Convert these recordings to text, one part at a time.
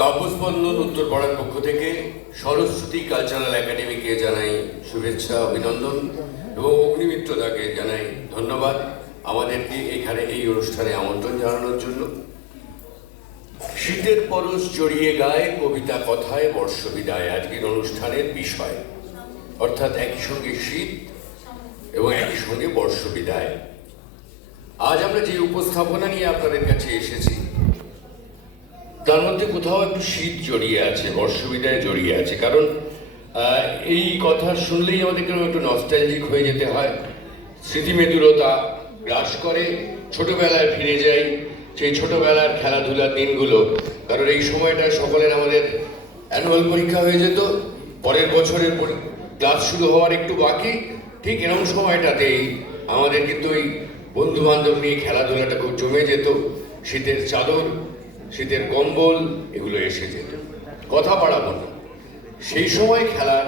কাব্যস্পন্দন উত্তরপাড়ার পক্ষ থেকে সরস্বতী কালচারাল একাডেমিকে জানাই শুভেচ্ছা, অভিনন্দন এবং অগ্নিমিত্রদাকে জানাই ধন্যবাদ আমাদেরকে এখানে এই অনুষ্ঠানে আমন্ত্রণ জানানোর জন্য। শীতের পরশ জড়িয়ে গায়ে কবিতা কথায় বর্ষ বিদায় আজকের অনুষ্ঠানের বিষয়, অর্থাৎ একই সঙ্গে শীত এবং একই সঙ্গে বর্ষ বিদায়। আজ আমরা যে উপস্থাপনা নিয়ে আপনাদের কাছে এসেছি তার মধ্যে কোথাও একটু শীত জড়িয়ে আছে, বর্ষবিদায় জড়িয়ে আছে। কারণ এই কথা শুনলেই আমাদেরকে একটু নস্টালজিক হয়ে যেতে হয়, স্মৃতিমেদুরতা গ্রাস করে, ছোটবেলায় ফিরে যাই, সেই ছোটবেলার খেলাধুলার দিনগুলো। কারণ এই সময়টা সকলের আমাদের অ্যানুয়াল পরীক্ষা হয়ে যেত, পরের বছরের ক্লাস শুরু হওয়ার একটু বাকি, ঠিক এরকম সময়টাতেই আমাদের কিন্তু ওই বন্ধু বান্ধব নিয়ে খেলাধুলাটা খুব জমে যেত। শীতের চাদর, শীতের কম্বল এগুলো এসে যেত, কথা বাড়াবো না। সেই সময় খেলার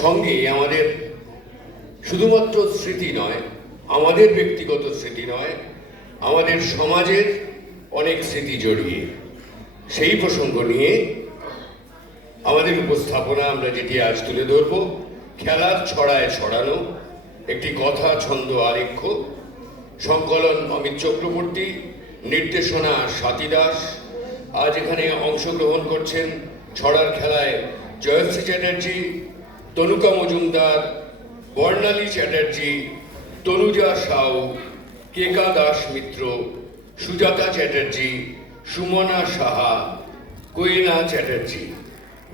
সঙ্গে আমাদের শুধুমাত্র স্মৃতি নয়, আমাদের ব্যক্তিগত স্মৃতি নয়, আমাদের সমাজের অনেক স্মৃতি জড়িয়ে। সেই প্রসঙ্গ নিয়ে আমাদের উপস্থাপনা আমরা যেটি আজ তুলে ধরব, খেলার ছড়ায় ছড়ানো, একটি কথা ছন্দ আলেখ্য। সংকলন অমিত চক্রবর্তী, নির্দেশনা স্বাতী দাস। আজ এখানে অংশগ্রহণ করছেন ছড়ার খেলায় জয়শ্রী চ্যাটার্জি, তনুকা মজুমদার, বর্ণালী চ্যাটার্জি, তনুজা সাউ, কেকা দাস মিত্র, সুজাতা চ্যাটার্জি, সুমনা সাহা, কোয়েনা চ্যাটার্জি।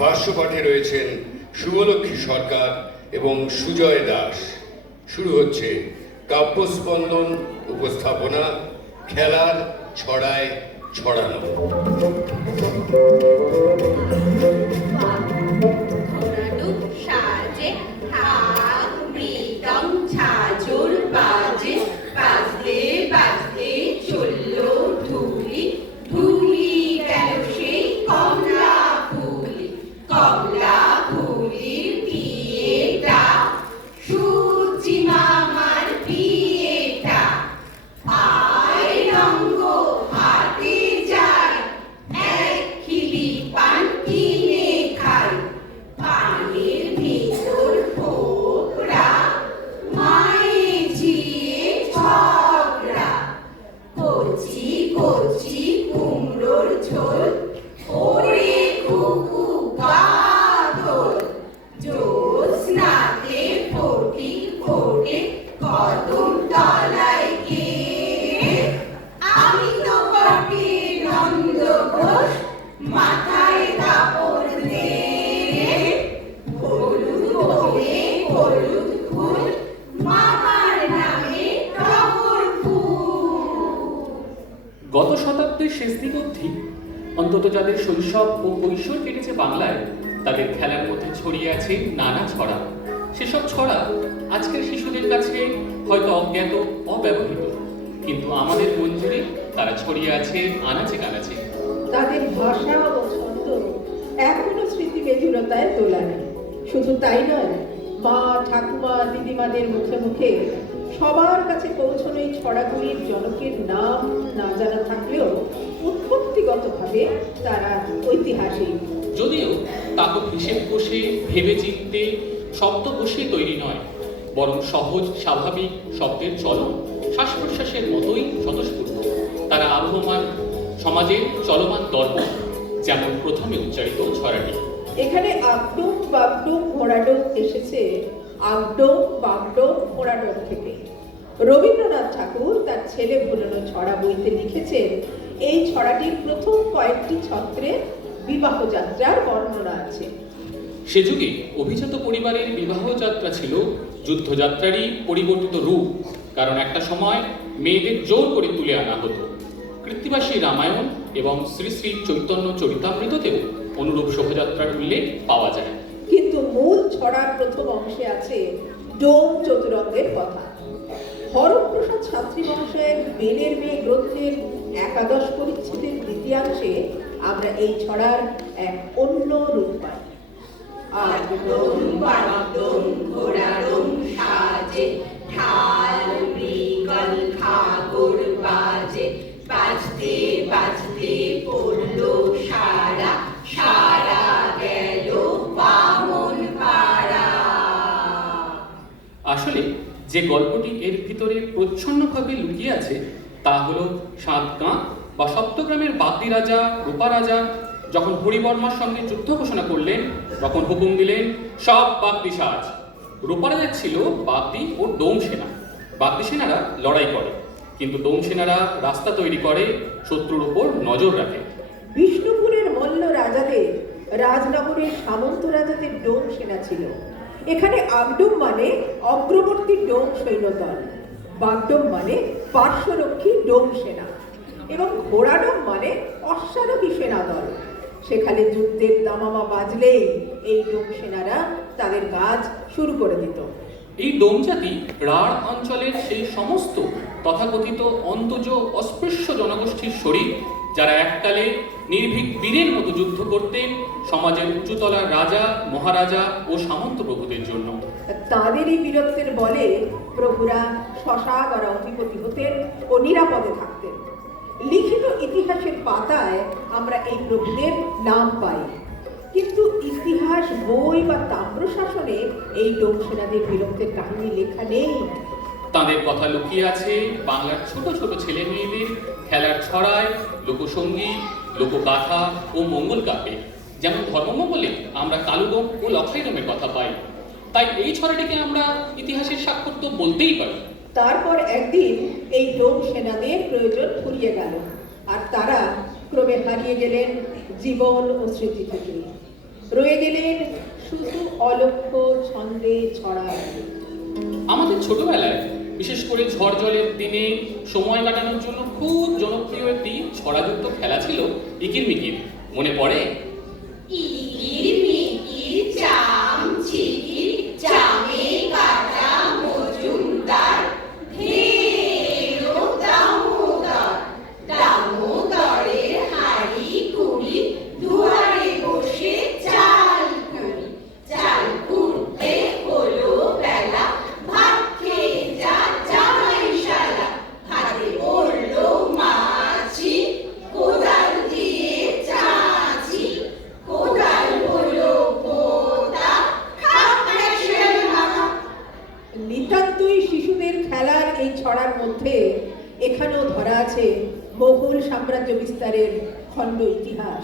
ভাষ্যপাঠে রয়েছেন শুভলক্ষ্মী সরকার এবং সুজয় দাস। শুরু হচ্ছে কাব্যস্পন্দন উপস্থাপনা, খেলার ছড়ায় ছড়ানো। সাজে হাত মৃদং ঝাঁঝর বাজে, বাজতে বাজতে চলল ধুলি, ধুলি গেল সেই কমলা ফুলি, কমলা ফুলির বিয়েটা, সূর্যি মামার বিয়েটা। আয় রঙ্গ হাতে যায়, এক খিলি পান কিনে খাই, পানের ভিতর ফোকরা, মায়ে ঝিয়ে ঝগড়া। কচি কচি কুমড়োর ঝোল, ওরে কুকু গাদল, জ্যোৎস্নাতে ফোটি ফোটে কদম তলায় গে। আমি তো বটে নন্দ ঘোষ, মাথায় কাপড় দে, হলুদ হয়ে হলুদ ফুল, মামার নামে টগর ফুল। গত শতাব্দীর শেষ দিক অবধি অন্তত যাদের শৈশব ও কৈশোর কেটেছে বাংলায়, তাদের খেলার মধ্যে ছড়িয়ে আছে নানা ছড়া। সেসব ছড়া আজকের শিশুদের কাছে হয়তো অজ্ঞাত, অব্যবহৃত, কিন্তু আমাদের মন জুড়ে তারা ছড়িয়ে আছে আনাচে কানাচে। তাদের ভাষা ও ছন্দ এখনো স্মৃতি মেজুরতায় তোলা নেই। শুধু তাই নয়, মা ঠাকুমা দিদিমাদের মুখে মুখে সবার কাছে পৌঁছানো এই ছড়াগুলির জনকের নাম না জানা থাকলেও উৎপত্তিগতভাবে তারা ঐতিহাসিক। যদিও তাকে হিসেব কষে ভেবে চিনতে শব্দ বসে তৈরি নয়, বরং সহজ স্বাভাবিক শব্দের চলন শ্বাস প্রশ্বাসের মতোই স্বতঃস্ফূর্ত। তারা আবহমান সমাজের চলমান দর্পণ, যেমন প্রথমে উচ্চারিত ছড়াটি। এখানে আগডোম বাগডোম ঘোড়াডোম এসেছে আগডোম বাগডোম ঘোড়াডোম থেকে। রবীন্দ্রনাথ ঠাকুর তার ছেলে ভুলানো ছড়া বইতে লিখেছেন, এই ছড়াটির প্রথম কয়েকটি ছত্রে বিবাহ যাত্রার বর্ণনা আছে। সে যুগে অভিজাত পরিবারের বিবাহ যাত্রা ছিল যুদ্ধযাত্রারই পরিবর্তিত রূপ, কারণ একটা সময় মেয়েদের জোর করে তুলে আনা হতো। কৃত্তিবাসী রামায়ণ এবং শ্রী শ্রী চৈতন্য চরিতামৃততেও অনুরূপ শোভাযাত্রার উল্লেখ পাওয়া যায়। কিন্তু মূল ছড়ার প্রথম অংশে আছে ডোম চতুরঙ্গের কথা। হরপ্রসাদ শাস্ত্রী মহাশয়ের বেলের মেয়ে গ্রন্থের 11 পরিচ্ছেদের দ্বিতীয়াংশে আমরা এই ছড়ার এক অন্য রূপ পাই। আগডোম বাগডোম ঘোড়াডোম সাজে, ঢাল মৃগল ঘাগর বাজে, বাজতে বাজতে পড়লো সাজ। যে গল্পটি এর ভিতরে প্রচ্ছন্নভাবে লুকিয়ে আছে তা হলো সাতগাঁ বা সপ্তগ্রামের বাগদি রাজা রূপা রাজা যখন হরিবর্মার সঙ্গে যুদ্ধ ঘোষণা করলেন তখন হুকুম দিলেন সব বাগদি সাজ। রূপা রাজার ছিল বাগদি ও ডোম সেনা। বাগদি সেনারা লড়াই করে, কিন্তু ডোম সেনারা রাস্তা তৈরি করে, শত্রুর উপর নজর রাখে। বিষ্ণুপুরের মল্ল রাজাদের রাজনগরের সামন্ত রাজাদের ডোম সেনা ছিল। এখানে আগডোম মানে অগ্রবর্তী ডোম সৈন্যদল, বাগডোম মানে পার্শ্বরক্ষী ডোম সেনা এবং ঘোড়াডোম মানে অশ্বারোহী সেনাদল। সেখানে যুদ্ধের দামামা বাজলেই এই ডোম সেনারা তাদের কাজ শুরু করে দিত। এই ডোম জাতি রাঢ় অঞ্চলের সেই সমস্ত তথাকথিত অন্তজ অস্পৃশ্য জনগোষ্ঠীর শরীর যারা এককালে নির্ভীক বীরের মতো যুদ্ধ করতেন সমাজের উঁচুতলার রাজা মহারাজা ও সামন্ত প্রভুদের জন্য। তাদের এই বীরত্বের বলে প্রভুরা শশাগরা অধিপতি হতেন ও নিরাপদে থাকতেন। লিখিত ইতিহাসের পাতায় আমরা এই প্রভুদের নাম পাই, কিন্তু ইতিহাস বই বা তাম্রশাসনে এই ডোম সেনাদের বীরত্বের কাহিনী লেখা নেই। তাদের কথা লুকিয়ে আছে বাংলার ছোট ছোট ছেলে মেয়েদের খেলার ছড়ায়, লোকসঙ্গীত, লোকগাথা ও মঙ্গল কাব্যে। যেমন ধর্মমঙ্গলে আমরা কালুডোম ও লক্ষাইডোমের কথা পাই, তাই এই ছড়াটিকে আমরা ইতিহাসের স্বাক্ষর তো বলতেই পারি। তারপর একদিন এই ডোম সেনাদের প্রয়োজন ফুরিয়ে গেল, আর তারা ক্রমে হারিয়ে গেলেন জীবন ও স্মৃতি থেকে। রয়ে গেলেন শুধু অলক্ষ্য ছন্দে ছড়া। আমাদের ছোটবেলায় বিশেষ করে ঝড় জলের দিনে সময় কাটানোর জন্য খুব জনপ্রিয় একটি ছড়াযুক্ত খেলা ছিল ইকির মিকির। মনে পড়ে? ইকির মিকির চাম চিকির চামে কাটা মজুমদার ধেলো দামোদর দামোদরের হাড়ি কুড়ি দুয়ারে বসে চাল কুড়ি চাল কুড়তে হলো বেলা ভাত খেয়ে যা জামাইশালা হাতে পড়লো মাছি কোদাল দিয়ে চাচি কোদাল হলো পোতা খাপড়ে শেল মাথা। নিতান্তই শিশুদের খেলার এই ছড়ার মধ্যে এখানেও ধরা আছে মোগল সাম্রাজ্য বিস্তারের খণ্ড ইতিহাস।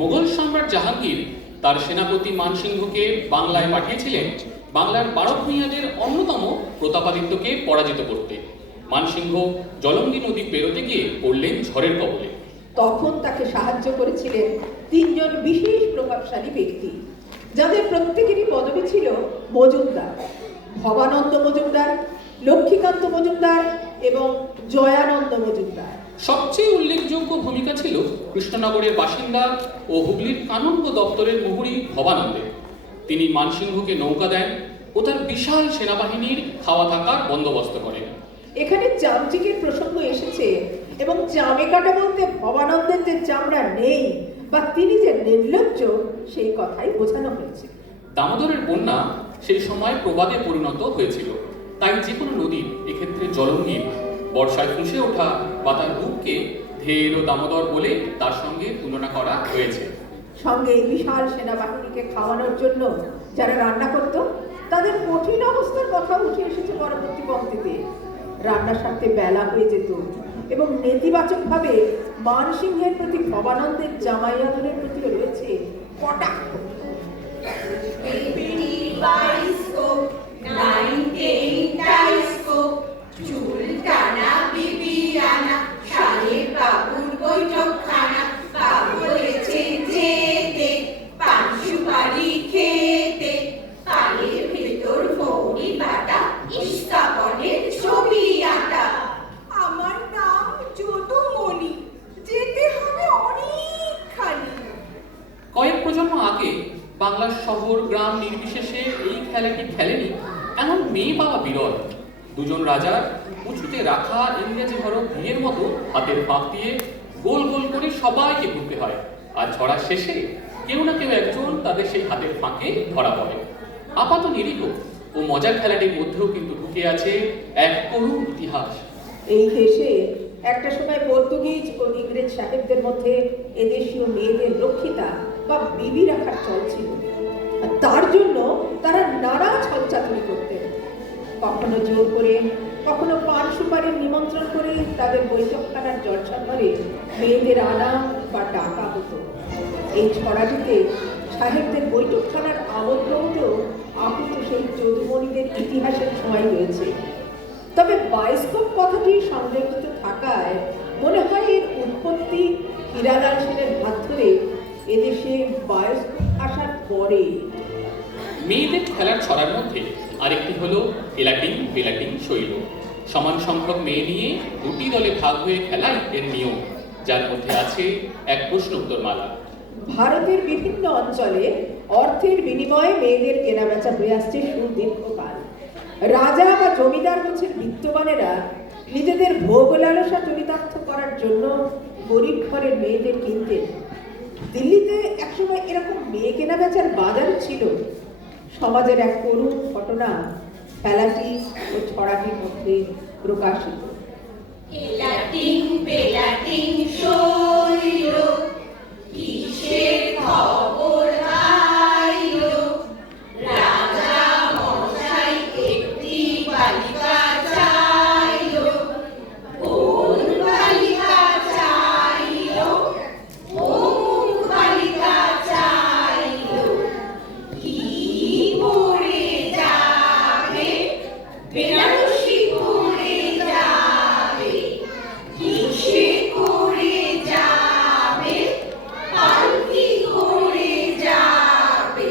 মোগল সম্রাট জাহাঙ্গীর তার সেনাপতি মানসিংহকে বাংলায় পাঠিয়েছিলেন বাংলার বারক ভূঁইয়াদের অন্যতম প্রতাপাদিত্যকে পরাজিত করতে। মানসিংহ জলঙ্গি নদী পেরোতে গিয়ে পড়লেন ঝড়ের কবলে। তখন তাকে সাহায্য করেছিলেন তিনজন বিশেষ প্রভাবশালী ব্যক্তি, যাদের প্রত্যেকেরই পদবি ছিল মজুমদার: ভবানন্দ মজুমদার, লক্ষ্মীকান্ত মজুমদার এবং জয়ানন্দ মজুমদার। সবচেয়ে উল্লেখযোগ্য ভূমিকা ছিল কৃষ্ণনগরের বাসিন্দা ও হুগলির কানন্দ দপ্তরের মুহুরী ভবানন্দের। তিনি মানসিংহকে নৌকা দেন ও তার বিশাল সেনাবাহিনীর খাওয়া থাকার বন্দোবস্ত করেন। এখানে চামচিকের প্রসঙ্গ এসেছে এবং চামে কাটা বলতে ভবানন্দের যে চামড়া নেই বা তিনি যে নির্লজ্জ সেই কথাই বোঝানো হয়েছে। দামোদরের বন্যা সেই সময় প্রবাদে পরিণত হয়েছিল, তাই যে কোনো নদীর, এক্ষেত্রে জলঙ্গির, বর্ষায় ফুঁসে ওঠা বা তার রূপকে ধের ও দামোদর বলে তার সঙ্গে তুলনা করা হয়েছে। সঙ্গে এই বিশাল সেনাবাহিনীকে খাওয়ানোর জন্য যারা রান্না করত তাদের কঠিন অবস্থার কথা উঠে এসেছে পরবর্তী পংক্তিতে। রান্নার সাথে বেলা হয়ে যেত এবং নেতিবাচকভাবে মানসিংহের প্রতি ভবানন্দের জামাই আদরের প্রতিও রয়েছে কটাক্ষ। বাইস্কোপ নাইনটেন টাইস্কোপ চুল টানা বিবিয়ানা শালের বাবুর বৈঠকখানা বাবু বলেছেন যেতে পান সুপারি খেতে পালের ভেতর মৌরি বাটা ইস্কাপনের ছবি আটা। আমার নাম যদুমণি, যেতে হবে অনেকখানি। কয়েক প্রজন্ম আগে বাংলার শহর গ্রাম নির্বিশেষে এই খেলাটি খেলেনি এমন মেয়ে পাওয়া বিরল। দুজন রাজার উঁচুতে রাখা ইংরেজি হরফ ভিয়ের মতো হাতের ফাঁক দিয়ে গোল গোল করে সবাইকে ঘুরতে হয়, আর ছড়ার শেষে কেউ না কেউ একজন তাদের সেই হাতের ফাঁকে ধরা পড়ে। আপাত নিরীহ ও মজার খেলাটির মধ্যেও কিন্তু ঢুকে আছে এক করুণ ইতিহাস। এই দেশে একটা সময় পর্তুগিজ ও ইংরেজ সাহেবদের মধ্যে এদেশীয় মেয়েদের রক্ষিতা বা বিবি রাখার চল ছিল। আর তার জন্য তারা নানা ছলচাতুরি করতেন। কখনো জোর করে, কখনো পান সুপারির নিমন্ত্রণ করে তাদের বৈঠকখানার জলসাঘরে মেয়েদের আনা বা ডাকা হতো। এই ছড়াটিতে সাহেবদের বৈঠকখানার আবদ্ধ আহত সেই যদুমণিদের ইতিহাসের ছোঁয়াই রয়েছে। তবে বায়োস্কোপ কথাটি সংরক্ষিত থাকায় মনে হয় এর উৎপত্তি হীরালাল সেনের হাত ধরে এদেশে বায়োস্কোপ আসার পরে। মেয়েদের খেলার ছড়ার মধ্যে আরেকটি হলো বেলাটিং শৈল। সমান সংখ্যক মেয়ে নিয়ে দুটি দলে ভাগ হয়ে খেলাই এর নিয়ম, যার মধ্যে আছে এক প্রশ্ন উত্তরমালা। ভারতের বিভিন্ন অঞ্চলে অর্থের বিনিময়ে মেয়েদের কেনাবেচা হয়ে আসছে সুদীর্ঘকাল। রাজা বা জমিদার গোছের বিত্তবানেরা নিজেদের ভোগ লালসা চরিতার্থ করার জন্য গরিব ঘরের মেয়েদের কিনতেন। দিল্লিতে একসময় এরকম মেয়ে কেনাবেচার বাজার ছিল। সমাজের এক করুণ ঘটনা খেলাটি ও ছড়াটির মধ্যে প্রকাশিত। বেলাটিং শৈল, কিসের খবর আইলো? রাজা মশাই একটি বালিকা চাইলো। কোন বালিকা চাইলো? কোন বালিকা চাইলো? কি পরে যাবে? বেনারসি পরে যাবে? কিসে করে যাবে? পালকি করে যাবে?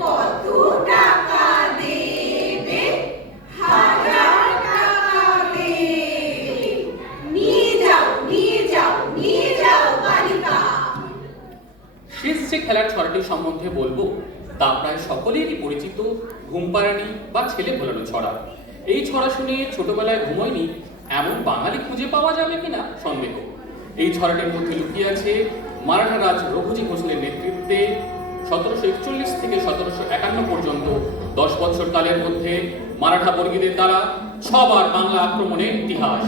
কত টাকা দেবে? 1000 টাকা দেবে। নিয়ে যাও বালিকা। শেষ যে খেলার ছড়াটি সম্বন্ধে বলবো তা প্রায় সকলেরই পরিচিত ঘুমপাড়ানি বা ছেলে ভোলানো ছড়া। এই ছড়া শুনে ছোটবেলায় ঘুমোয়নি এমন বাঙালি খুঁজে পাওয়া যাবে কিনা সন্দেহ। এই ছড়াটির মধ্যে লুকিয়ে আছে মারাঠা রাজ রঘুজি ভোসলের নেতৃত্বে 1741 থেকে 1751 পর্যন্ত 10 বছর কালের মধ্যে মারাঠা বর্গীদের দ্বারা 6 বার বাংলা আক্রমণের ইতিহাস।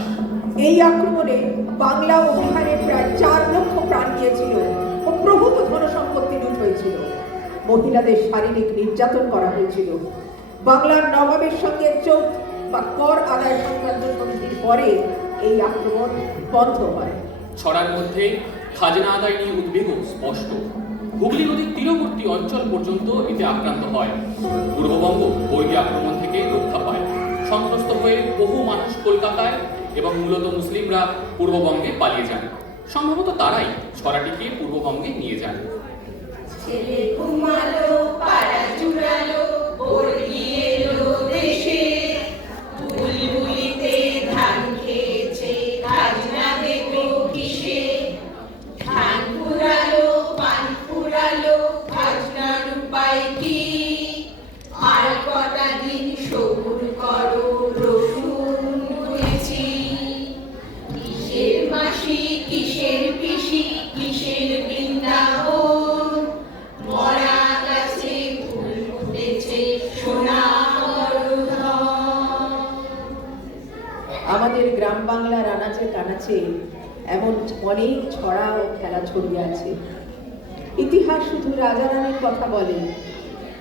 এই আক্রমণে বাংলা ও বিহারে প্রায় 4 লক্ষ প্রাণ গিয়েছিল ও প্রভূত ধন সম্পত্তি লুট হয়েছিল। মহিলাদের শারীরিক নির্যাতন করা হয়েছিল। বাংলার নবাবের সঙ্গে চোখ বা কর আদায় সংক্রান্ত সন্ধির পরে এই আক্রমণ বন্ধ হয়। ছড়ার মধ্যে খাজনা আদায় নিয়ে উদ্বেগ স্পষ্ট। হুগলি নদীর তীরবর্তী অঞ্চল পর্যন্ত এতে আক্রান্ত হয়। পূর্ববঙ্গ বর্গী আক্রমণ থেকে রক্ষা পায়। সন্ত্রস্ত হয়ে বহু মানুষ কলকাতায় এবং মূলত মুসলিমরা পূর্ববঙ্গে পালিয়ে যান। সম্ভবত তারাই ছড়াটিকে পূর্ববঙ্গে নিয়ে যান। ছেলে ঘুমালো, পাড়া জুড়ালো, বর্গি এলো দেশে। বুলবুলিতে ধান খেয়েছে, খাজনা দেবো কিসে? ধান ফুরালো, পান ফুরালো, খাজনার উপায় কি? আর কটা দিন সবুর করো, রসুন গুনেছি। কিসের মাসি, কিসের পিসি, কিসের বৃন্দাবন? মরা গাছে ফুল ফুটেছে, সোনা মরুধন। আমাদের গ্রাম বাংলার আনাচে কানাচে এমন অনেক ছড়া ও খেলা ছড়িয়ে আছে। ইতিহাস শুধু রাজা রানীর কথা বলে,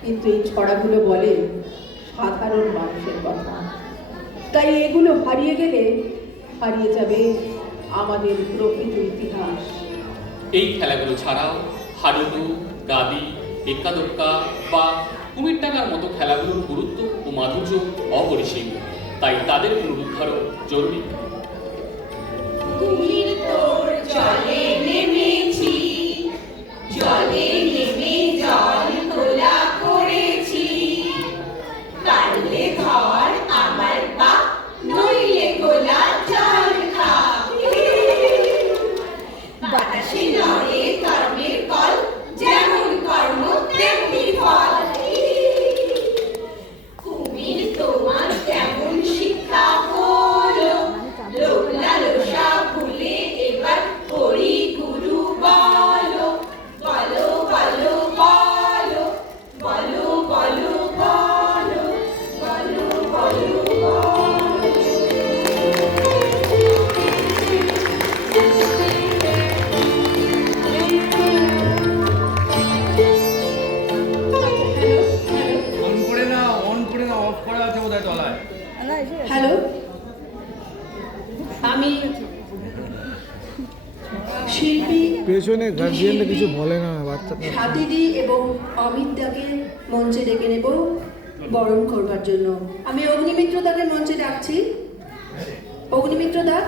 কিন্তু এই ছড়াগুলো বলে সাধারণ মানুষের কথা। তাই এগুলো হারিয়ে গেলে হারিয়ে যাবে আমাদের প্রকৃত ইতিহাস। এই খেলাগুলো ছাড়াও হাডুডু, গাদি, এক্কাদোক্কা বা কুমির টাকার মতো খেলাগুলোর গুরুত্ব ও মাধুর্য অপরিসীম। তাই তাদের পুনরুদ্ধারও জরুরি। কুমির তোর জলে নেমেছি, জলে নেমে জল তোলা করেছি। কাটলে ধর আমার পা, নইলে গোলা জল খা। বাতাসে নড়ে কর্মের কল, যেমন কর্ম তেমনি ফল। কুমির তোমার তেমন শিক্ষা হলো, লোক লালসা ভুলে এবার করি পেছনে গার্জিয়ানরা কিছু বলে না বাচ্চাটা? স্বাতীদি এবং অমিতদাকে মঞ্চে ডেকে নেব বরণ করবার জন্য। আমি অগ্নিমিত্রদাকে মঞ্চে ডাকছি। অগ্নিমিত্রদা,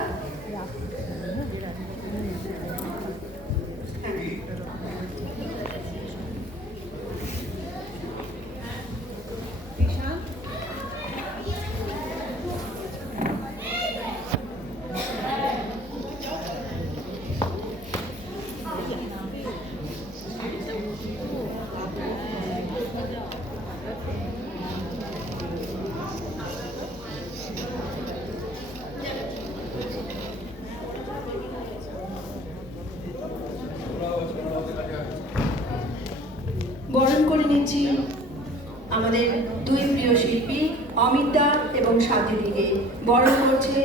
বরণ করে নিচ্ছি আমাদের দুই প্রিয় শিল্পী অমিতদা এবং স্বাতীদিকে। বরণ করছে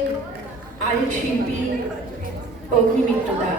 আরেক শিল্পী অগ্নিমিত্রদা।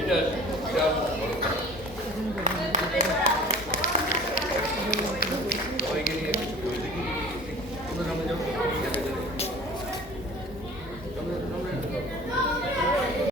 এটা